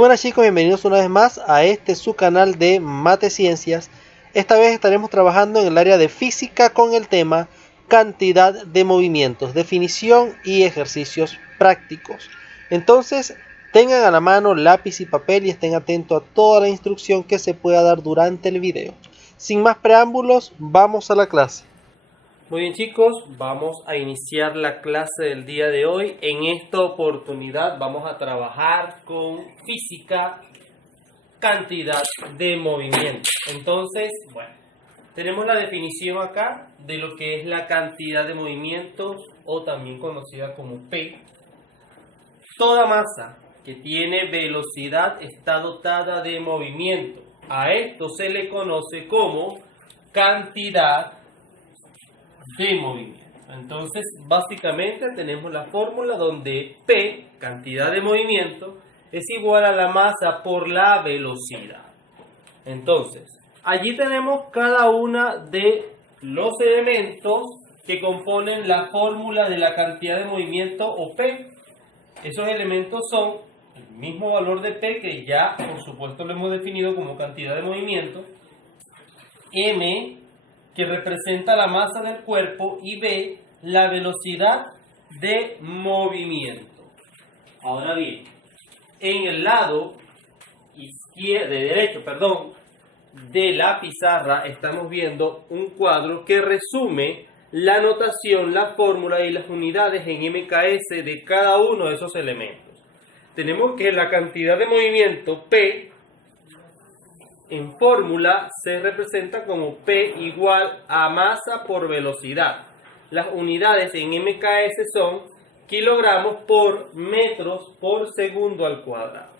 buenas chicos, bienvenidos una vez más a su canal de Mate Ciencias. Esta vez estaremos trabajando en el área de física con el tema cantidad de movimientos, definición y ejercicios prácticos. Entonces tengan a la mano lápiz y papel y estén atentos a toda la instrucción que se pueda dar durante el video. Sin más preámbulos, vamos a la clase. Muy bien chicos, vamos a iniciar la clase del día de hoy. En esta oportunidad vamos a trabajar con física, cantidad de movimiento. Entonces, bueno, tenemos la definición acá de lo que es la cantidad de movimientos o también conocida como P. Toda masa que tiene velocidad está dotada de movimiento. A esto se le conoce como cantidad de movimiento. Entonces, básicamente tenemos la fórmula donde P, cantidad de movimiento, es igual a la masa por la velocidad. Entonces, allí tenemos cada una de los elementos que componen la fórmula de la cantidad de movimiento o P. Esos elementos son el mismo valor de P que ya, por supuesto, lo hemos definido como cantidad de movimiento, M, que representa la masa del cuerpo, y B, la velocidad de movimiento. Ahora bien, en el lado derecho de la pizarra estamos viendo un cuadro que resume la notación, la fórmula y las unidades en MKS de cada uno de esos elementos. Tenemos que la cantidad de movimiento P en fórmula se representa como P igual a masa por velocidad. Las unidades en MKS son kilogramos por metros por segundo al cuadrado.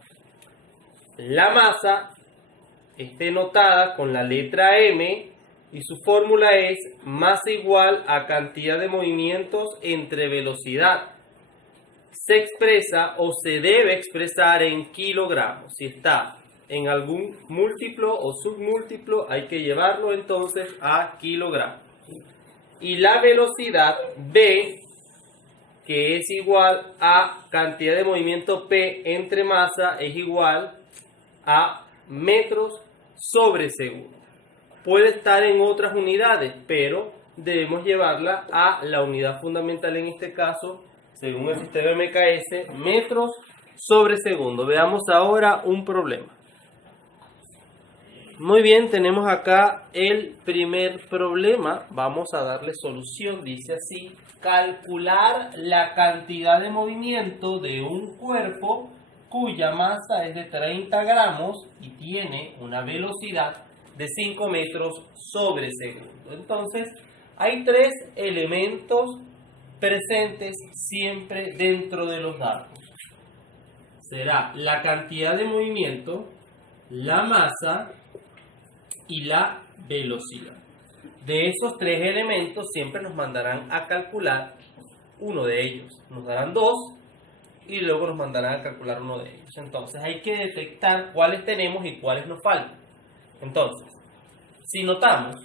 La masa está denotada con la letra M y su fórmula es masa igual a cantidad de movimientos entre velocidad. Se expresa o se debe expresar en kilogramos. Si está en algún múltiplo o submúltiplo, hay que llevarlo entonces a kilogramos. Y la velocidad V, que es igual a cantidad de movimiento P entre masa, es igual a metros sobre segundo. Puede estar en otras unidades, pero debemos llevarla a la unidad fundamental, en este caso, según el sistema MKS, metros sobre segundo. Veamos ahora un problema. Muy bien, tenemos acá el primer problema. Vamos a darle solución. Dice así: calcular la cantidad de movimiento de un cuerpo cuya masa es de 30 gramos y tiene una velocidad de 5 metros sobre segundo. Entonces, hay tres elementos presentes siempre dentro de los datos. Será la cantidad de movimiento, la masa y la velocidad. De esos tres elementos siempre nos mandarán a calcular uno de ellos. Nos darán dos y luego nos mandarán a calcular uno de ellos. Entonces hay que detectar cuáles tenemos y cuáles nos faltan. Entonces, si notamos,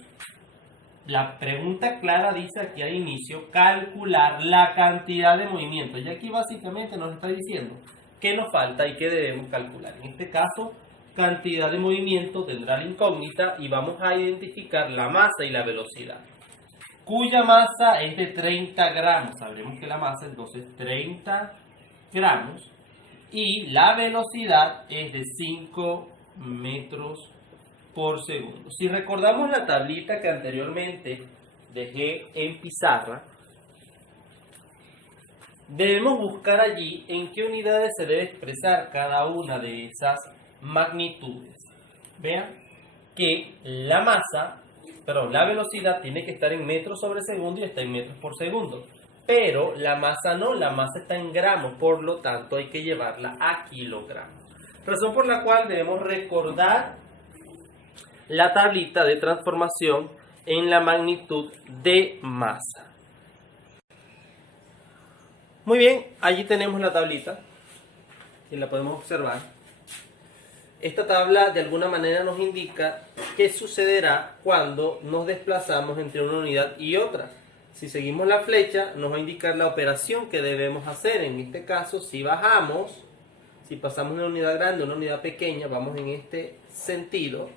la pregunta clara dice aquí al inicio, calcular la cantidad de movimiento. Y aquí básicamente nos está diciendo qué nos falta y qué debemos calcular. En este caso, cantidad de movimiento tendrá la incógnita y vamos a identificar la masa y la velocidad, cuya masa es de 30 gramos. Sabremos que la masa entonces 30 gramos y la velocidad es de 5 metros por segundo. Si recordamos la tablita que anteriormente dejé en pizarra, debemos buscar allí en qué unidades se debe expresar cada una de esas magnitudes. Vean que la velocidad tiene que estar en metros sobre segundo y está en metros por segundo. Pero la masa no, la masa está en gramos, por lo tanto hay que llevarla a kilogramos. Razón por la cual debemos recordar la tablita de transformación en la magnitud de masa. Muy bien, allí tenemos la tablita y la podemos observar. Esta tabla de alguna manera nos indica qué sucederá cuando nos desplazamos entre una unidad y otra. Si seguimos la flecha, nos va a indicar la operación que debemos hacer. En este caso, si bajamos, Si pasamos de una unidad grande a una unidad pequeña, vamos en este sentido,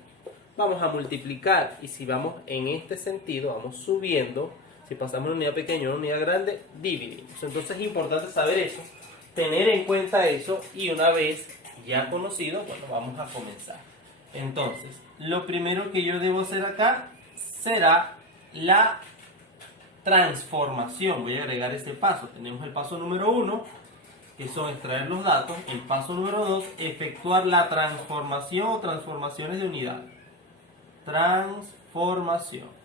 vamos a multiplicar. Y si vamos en este sentido, vamos subiendo. Si pasamos de una unidad pequeña a una unidad grande, dividimos. Entonces es importante saber eso, tener en cuenta eso, y una vez ya conocido, bueno, vamos a comenzar. Entonces, lo primero que yo debo hacer acá será la transformación. Voy a agregar ese paso. Tenemos el paso número 1, que son extraer los datos. El paso número 2, efectuar la transformación o transformaciones de unidad. Transformación.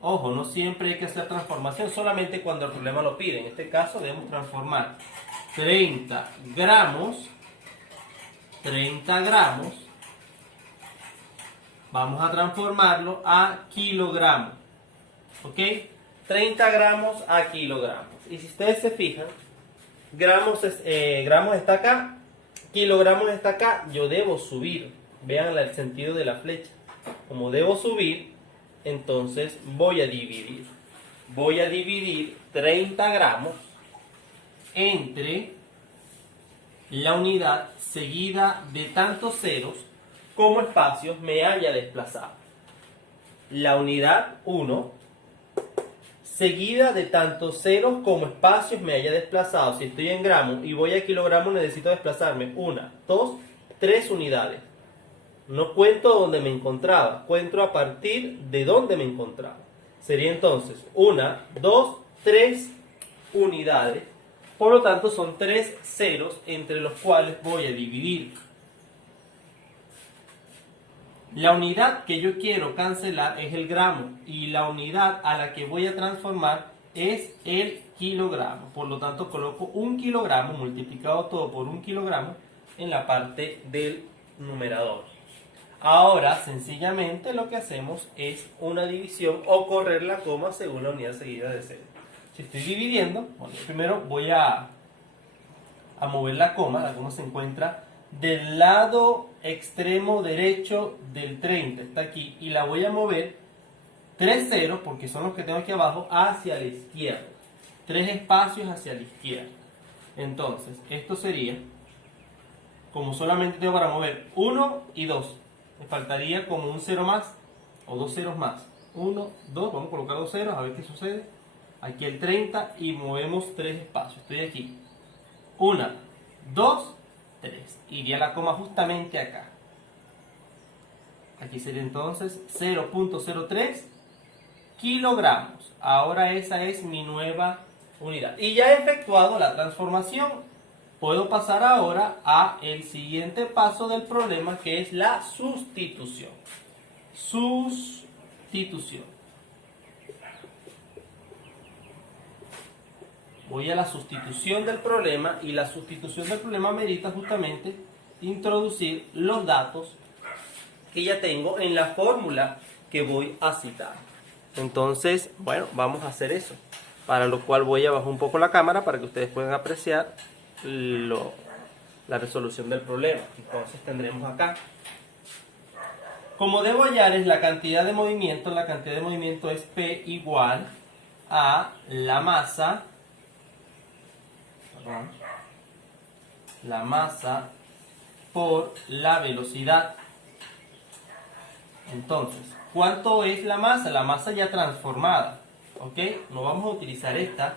Ojo, no siempre hay que hacer transformación, solamente cuando el problema lo pide. En este caso debemos transformar 30 gramos, vamos a transformarlo a kilogramos. ¿Ok? 30 gramos a kilogramos. Y si ustedes se fijan, gramos está acá, kilogramos está acá, yo debo subir. Vean el sentido de la flecha. Como debo subir, entonces voy a dividir. Voy a dividir 30 gramos entre la unidad seguida de tantos ceros como espacios me haya desplazado. La unidad 1 seguida de tantos ceros como espacios me haya desplazado. Si estoy en gramos y voy a kilogramos, necesito desplazarme 1, 2, 3 unidades. No cuento donde me encontraba, cuento a partir de donde me encontraba. Sería entonces 1, 2, 3 unidades. Por lo tanto, son 3 ceros entre los cuales voy a dividir. La unidad que yo quiero cancelar es el gramo, y la unidad a la que voy a transformar es el kilogramo. Por lo tanto, coloco 1 kilogramo multiplicado todo por 1 kilogramo en la parte del numerador. Ahora, sencillamente lo que hacemos es una división o correr la coma según la unidad seguida de cero. Si estoy dividiendo, bueno, primero voy a mover la coma se encuentra del lado extremo derecho del 30, está aquí, y la voy a mover 3 ceros, porque son los que tengo aquí abajo, hacia la izquierda. 3 espacios hacia la izquierda. Entonces, esto sería, como solamente tengo para mover 1 y 2, me faltaría como un 0 más, o 2 ceros más. 1, 2, vamos a colocar 2 ceros, a ver qué sucede. Aquí el 30 y movemos 3 espacios. Estoy aquí. 1, 2, 3. Iría la coma justamente acá. Aquí sería entonces 0.03 kilogramos. Ahora esa es mi nueva unidad. Y ya he efectuado la transformación. Puedo pasar ahora a el siguiente paso del problema, que es la sustitución. Sustitución. Voy a la sustitución del problema, y la sustitución del problema merita justamente introducir los datos que ya tengo en la fórmula que voy a citar. Entonces, bueno, vamos a hacer eso. Para lo cual voy a bajar un poco la cámara para que ustedes puedan apreciar la resolución del problema. Entonces tendremos acá, como debo hallar es la cantidad de movimiento. La cantidad de movimiento es P igual a la masa, por la velocidad. Entonces, ¿cuánto es la masa? La masa ya transformada, ¿ok? No vamos a utilizar esta,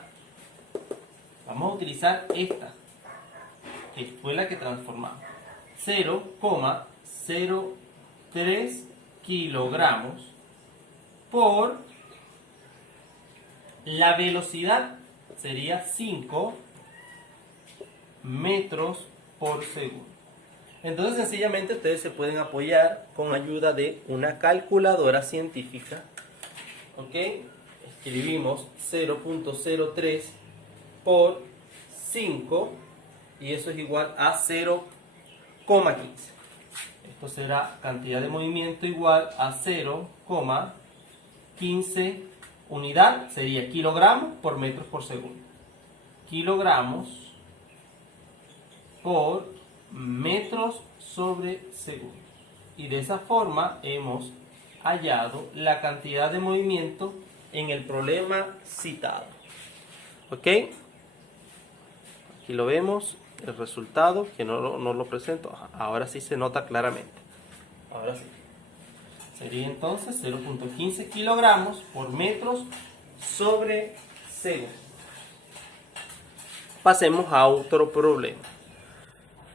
vamos a utilizar esta, que fue la que transformamos. 0,03 kilogramos por la velocidad, sería 5 metros por segundo. Entonces, sencillamente ustedes se pueden apoyar con ayuda de una calculadora científica. ¿Ok? Escribimos 0.03 por 5, y eso es igual a 0,15. Esto será cantidad de movimiento igual a 0,15 unidad, sería kilogramos por metros por segundo. Kilogramos por metros sobre segundo. Y de esa forma hemos hallado la cantidad de movimiento en el problema citado. ¿Ok? Aquí lo vemos. el resultado, que no lo presento. Ajá, ahora sí se nota claramente. Ahora sí. Sería entonces 0.15 kilogramos por metros sobre segundo. Pasemos a otro problema.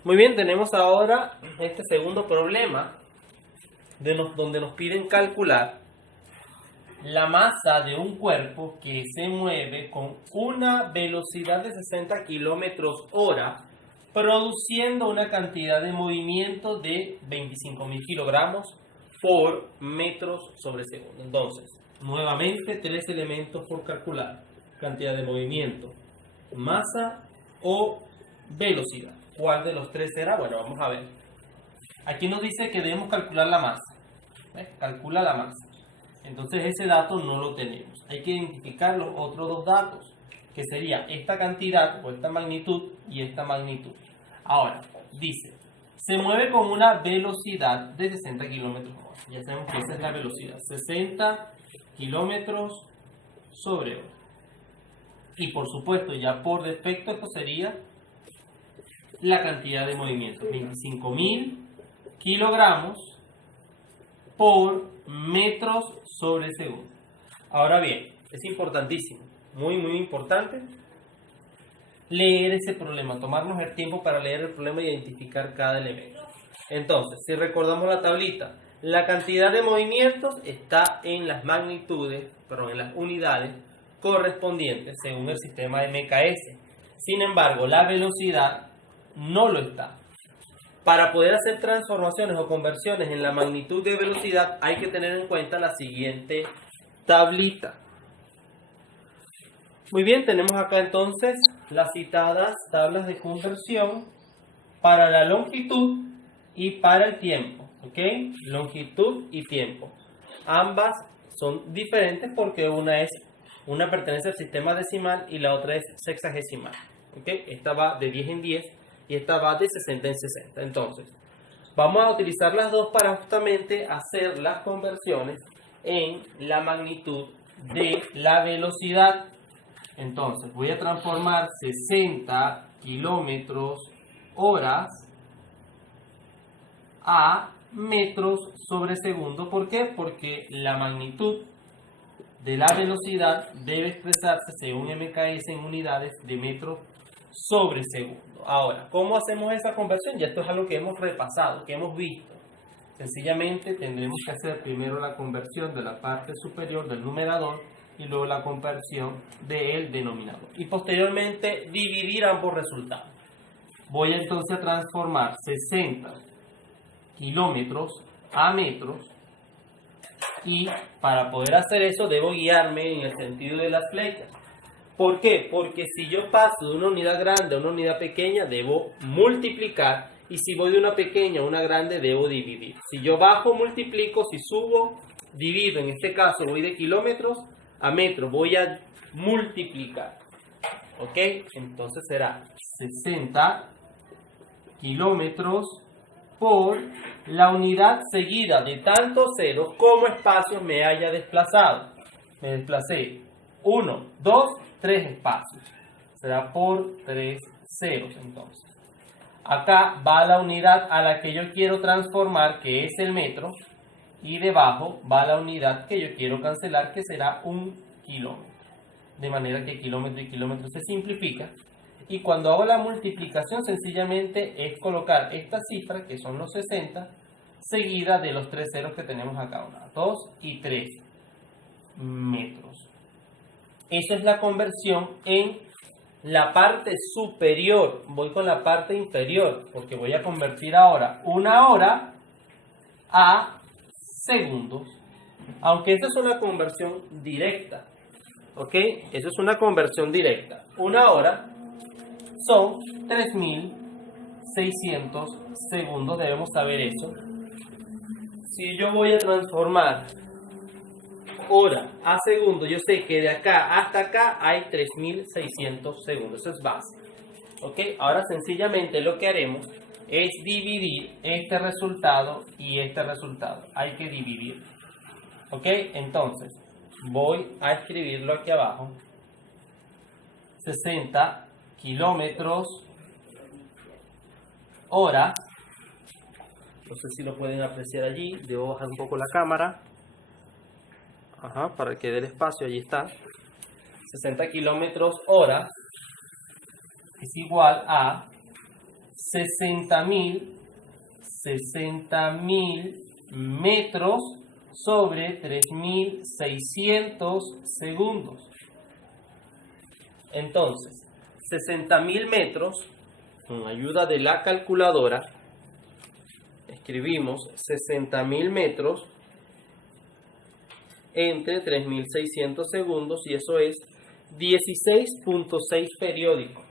Muy bien, tenemos ahora este segundo problema donde nos piden calcular la masa de un cuerpo que se mueve con una velocidad de 60 kilómetros hora, produciendo una cantidad de movimiento de 25.000 kilogramos por metros sobre segundo. Entonces, nuevamente, tres elementos por calcular: cantidad de movimiento, masa o velocidad. ¿Cuál de los tres será? Bueno, vamos a ver. Aquí nos dice que debemos calcular la masa. ¿Ves? Calcula la masa. Entonces ese dato no lo tenemos. Hay que identificar los otros dos datos, que sería esta cantidad o esta magnitud y esta magnitud. Ahora, dice, se mueve con una velocidad de 60 kilómetros por hora. Ya sabemos que esa es la velocidad, 60 kilómetros sobre hora. Y por supuesto, ya por defecto, esto sería la cantidad de movimiento, 25.000 kilogramos por metros sobre segundo. Ahora bien, es importantísimo, muy importante, leer ese problema, tomarnos el tiempo para leer el problema e identificar cada elemento. Entonces, si recordamos la tablita, la cantidad de movimientos está en las magnitudes, perdón, en las unidades correspondientes según el sistema MKS. Sin embargo, la velocidad no lo está. Para poder hacer transformaciones o conversiones en la magnitud de velocidad hay que tener en cuenta la siguiente tablita. Muy bien, tenemos acá entonces las citadas tablas de conversión para la longitud y para el tiempo. ¿Ok? Longitud y tiempo. Ambas son diferentes porque una pertenece al sistema decimal y la otra es sexagesimal. ¿Ok? Esta va de 10 en 10. Y esta va de 60 en 60. Entonces, vamos a utilizar las dos para justamente hacer las conversiones en la magnitud de la velocidad. Entonces, voy a transformar 60 kilómetros horas a metros sobre segundo. ¿Por qué? Porque la magnitud de la velocidad debe expresarse según MKS en unidades de metros sobre segundo. Ahora, ¿cómo hacemos esa conversión? Ya esto es algo que hemos repasado, que hemos visto. Sencillamente tendremos que hacer primero la conversión de la parte superior del numerador y luego la conversión del denominador. Y posteriormente dividir ambos resultados. Voy entonces a transformar 60 kilómetros a metros. Y para poder hacer eso debo guiarme en el sentido de las flechas. ¿Por qué? Porque si yo paso de una unidad grande a una unidad pequeña, debo multiplicar. Y si voy de una pequeña a una grande, debo dividir. Si yo bajo, multiplico. Si subo, divido. En este caso voy de kilómetros a metros. Voy a multiplicar. ¿Ok? Entonces será 60 kilómetros por la unidad seguida de tantos ceros como espacios me haya desplazado. Me desplacé 1, 2, 3 espacios. Será por 3 ceros entonces. Acá va la unidad a la que yo quiero transformar, que es el metro. Y debajo va la unidad que yo quiero cancelar, que será un kilómetro. De manera que kilómetro y kilómetro se simplifica. Y cuando hago la multiplicación, sencillamente es colocar esta cifra, que son los 60, seguida de los 3 ceros que tenemos acá. 1, 2 y 3 metros. Esa es la conversión en la parte superior. Voy con la parte inferior, porque voy a convertir ahora una hora a segundos. Aunque esta es una conversión directa. ¿Ok? Eso es una conversión directa. Una hora son 3.600 segundos. Debemos saber eso. Si yo voy a transformar hora a segundo, yo sé que de acá hasta acá hay 3.600 segundos. Eso es base. ¿Ok? Ahora sencillamente lo que haremos es dividir este resultado y este resultado. Hay que dividir. ¿Ok? Entonces, voy a escribirlo aquí abajo. 60 kilómetros hora. No sé si lo pueden apreciar allí. Debo bajar un poco la cámara. Ajá, para que dé el espacio. Allí está. 60 kilómetros hora es igual a 60.000 metros sobre 3.600 segundos. Entonces, 60.000 metros, con ayuda de la calculadora, escribimos 60.000 metros entre 3.600 segundos y eso es 16.6 periódicos.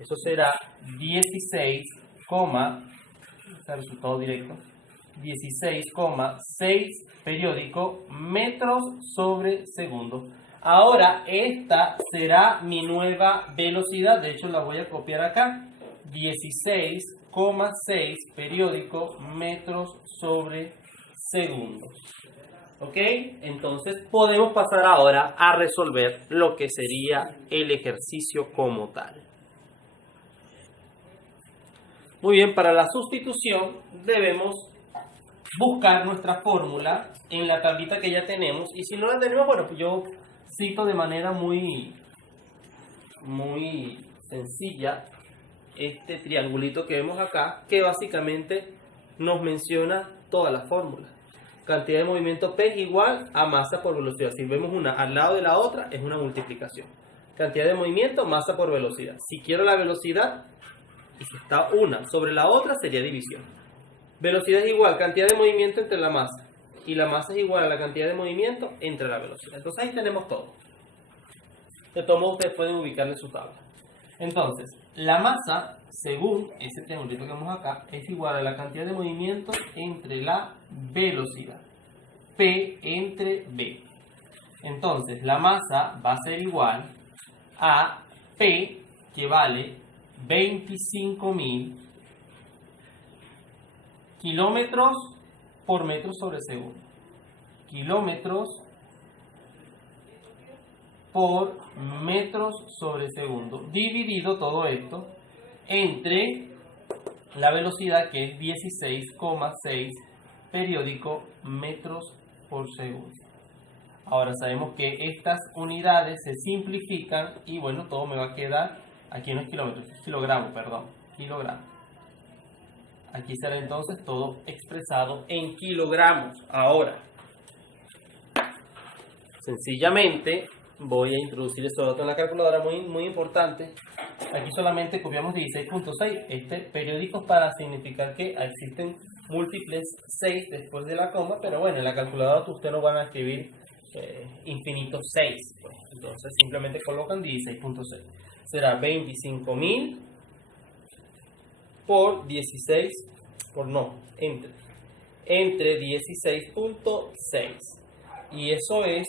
Eso será 16, resultado directo, 16,6 periódico metros sobre segundo. Ahora esta será mi nueva velocidad, de hecho la voy a copiar acá, 16,6 periódico metros sobre segundo. ¿Ok? Entonces podemos pasar ahora a resolver lo que sería el ejercicio como tal. Muy bien, para la sustitución debemos buscar nuestra fórmula en la tablita que ya tenemos. Y si no la tenemos, bueno, pues yo cito de manera muy sencilla este triangulito que vemos acá, que básicamente nos menciona toda la fórmula. Cantidad de movimiento P es igual a masa por velocidad. Si vemos una al lado de la otra, es una multiplicación. Cantidad de movimiento, masa por velocidad. Si quiero la velocidad, y si está una sobre la otra, sería división. Velocidad es igual cantidad de movimiento entre la masa. Y la masa es igual a la cantidad de movimiento entre la velocidad. Entonces ahí tenemos todo. De todos modos, ustedes pueden ubicarle su tabla. Entonces, la masa, según ese triangulito que vemos acá, es igual a la cantidad de movimiento entre la velocidad. P entre B. Entonces, la masa va a ser igual a P, que vale 25.000 kilómetros por metro sobre segundo. Kilómetros por metros sobre segundo, dividido todo esto entre la velocidad, que es 16,6 periódico metros por segundo. Ahora sabemos que estas unidades se simplifican y bueno, todo me va a quedar, aquí no es kilómetros, es kilogramo, perdón, kilogramo. Aquí será entonces todo expresado en kilogramos. Ahora, sencillamente voy a introducir esos datos en la calculadora, muy importante. Aquí solamente copiamos 16.6. Este periódico para significar que existen múltiples 6 después de la coma, pero bueno, en la calculadora ustedes no van a escribir infinitos 6. Pues. Entonces simplemente colocan 16.6. Será 25.000 por 16, entre 16.6. Y eso es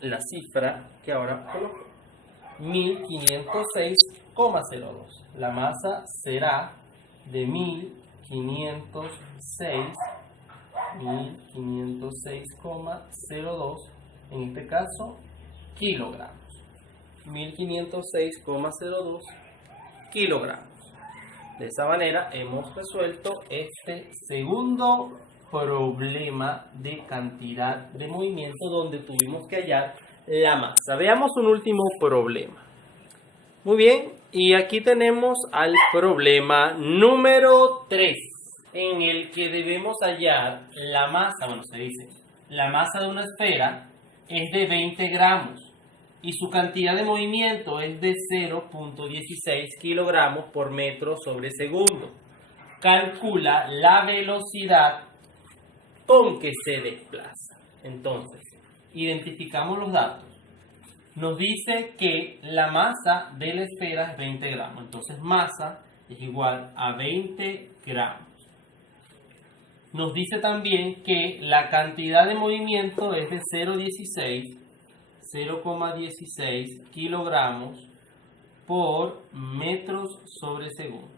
la cifra que ahora coloco, 1506,02. La masa será de 1506,02, en este caso kilogramos. 1506,02 kilogramos. De esa manera hemos resuelto este segundo problema de cantidad de movimiento donde tuvimos que hallar la masa. Veamos un último problema. Muy bien, y aquí tenemos al problema número 3, en el que debemos hallar la masa. Bueno, se dice, la masa de una esfera es de 20 gramos y su cantidad de movimiento es de 0.16 kilogramos por metro sobre segundo. Calcula la velocidad con que se desplaza. Entonces, identificamos los datos. Nos dice que la masa de la esfera es 20 gramos. Entonces, masa es igual a 20 gramos. Nos dice también que la cantidad de movimiento es de 0,16 kilogramos por metros sobre segundo.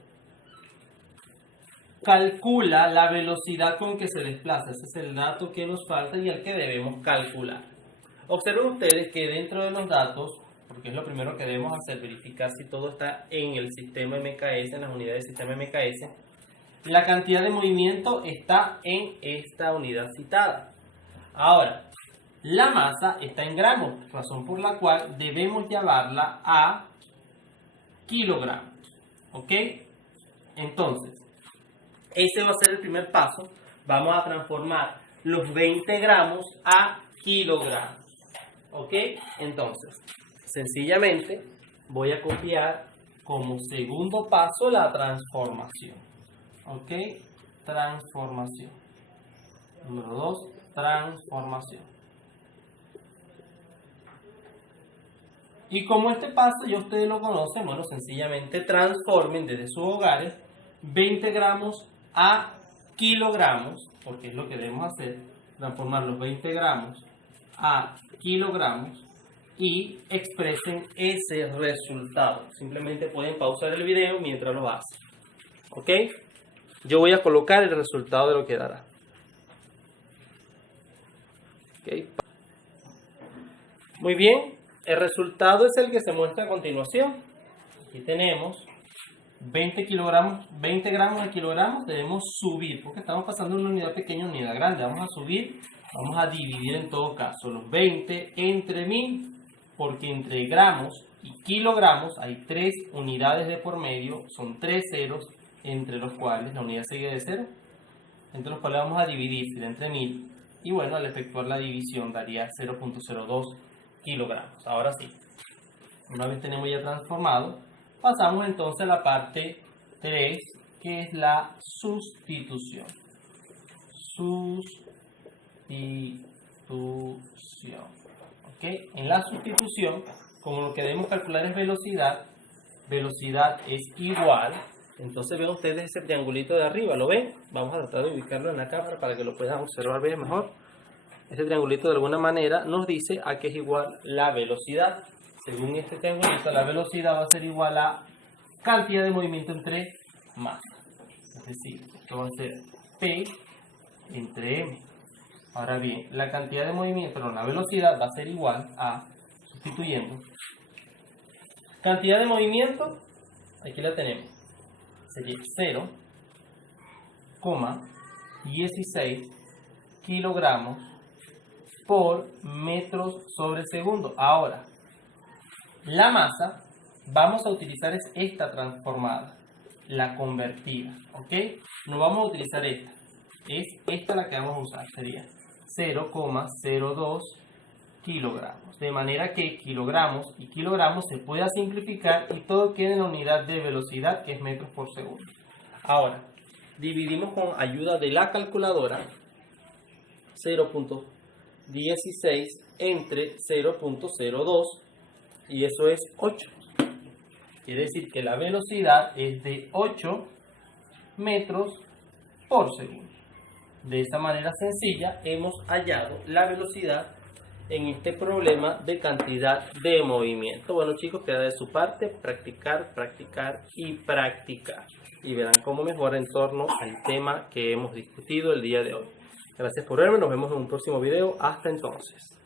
Calcula la velocidad con que se desplaza. Ese es el dato que nos falta y el que debemos calcular. Observen ustedes que dentro de los datos, porque es lo primero que debemos hacer, verificar si todo está en el sistema MKS, en las unidades del sistema MKS. La cantidad de movimiento está en esta unidad citada. Ahora, la masa está en gramos, razón por la cual debemos llevarla a kilogramos. ¿Ok? Entonces, ese va a ser el primer paso. Vamos a transformar los 20 gramos a kilogramos. ¿Ok? Entonces, sencillamente voy a copiar como segundo paso la transformación. ¿Ok? Transformación. Número 2, transformación. Y como este paso ya ustedes lo conocen, bueno, sencillamente transformen desde sus hogares 20 gramos a kilogramos, porque es lo que debemos hacer, transformar los 20 gramos a kilogramos y expresen ese resultado. Simplemente pueden pausar el video mientras lo hacen. ¿Ok? Yo voy a colocar el resultado de lo que dará. ¿Ok? Muy bien. El resultado es el que se muestra a continuación. Aquí tenemos 20 gramos a kilogramos. Debemos subir, porque estamos pasando de una unidad pequeña a una unidad grande. Vamos a subir, vamos a dividir en todo caso los 20 entre 1000, porque entre gramos y kilogramos hay 3 unidades de por medio, son 3 ceros, entre los cuales la unidad sigue de 0, entre los cuales vamos a dividir entre 1000. Y bueno, al efectuar la división daría 0.02 kilogramos. Ahora sí, una vez tenemos ya transformado, pasamos entonces a la parte 3, que es la sustitución. ¿Ok? En la sustitución, como lo que debemos calcular es velocidad, velocidad es igual. Entonces ven ustedes ese triangulito de arriba, ¿lo ven? Vamos a tratar de ubicarlo en la cámara para que lo puedan observar bien mejor. Este triangulito de alguna manera nos dice a qué es igual la velocidad. Según este triangulito, la velocidad va a ser igual a cantidad de movimiento entre masa. Es decir, esto va a ser P entre M. Ahora bien, la cantidad de movimiento, la velocidad va a ser igual a, sustituyendo, cantidad de movimiento, aquí la tenemos, sería 0,16 kilogramos por metros sobre segundo. Ahora, la masa, vamos a utilizar esta transformada, la convertida, ¿ok? No vamos a utilizar esta, es esta la que vamos a usar, sería 0,02 kilogramos. De manera que kilogramos y kilogramos se pueda simplificar y todo queda en la unidad de velocidad, que es metros por segundo. Ahora, dividimos con ayuda de la calculadora 0.16 entre 0.02 y eso es 8. Quiere decir que la velocidad es de 8 metros por segundo. De esta manera sencilla hemos hallado la velocidad en este problema de cantidad de movimiento. Bueno chicos, queda de su parte practicar, practicar y practicar. Y verán cómo mejora en torno al tema que hemos discutido el día de hoy. Gracias por verme, nos vemos en un próximo video. Hasta entonces.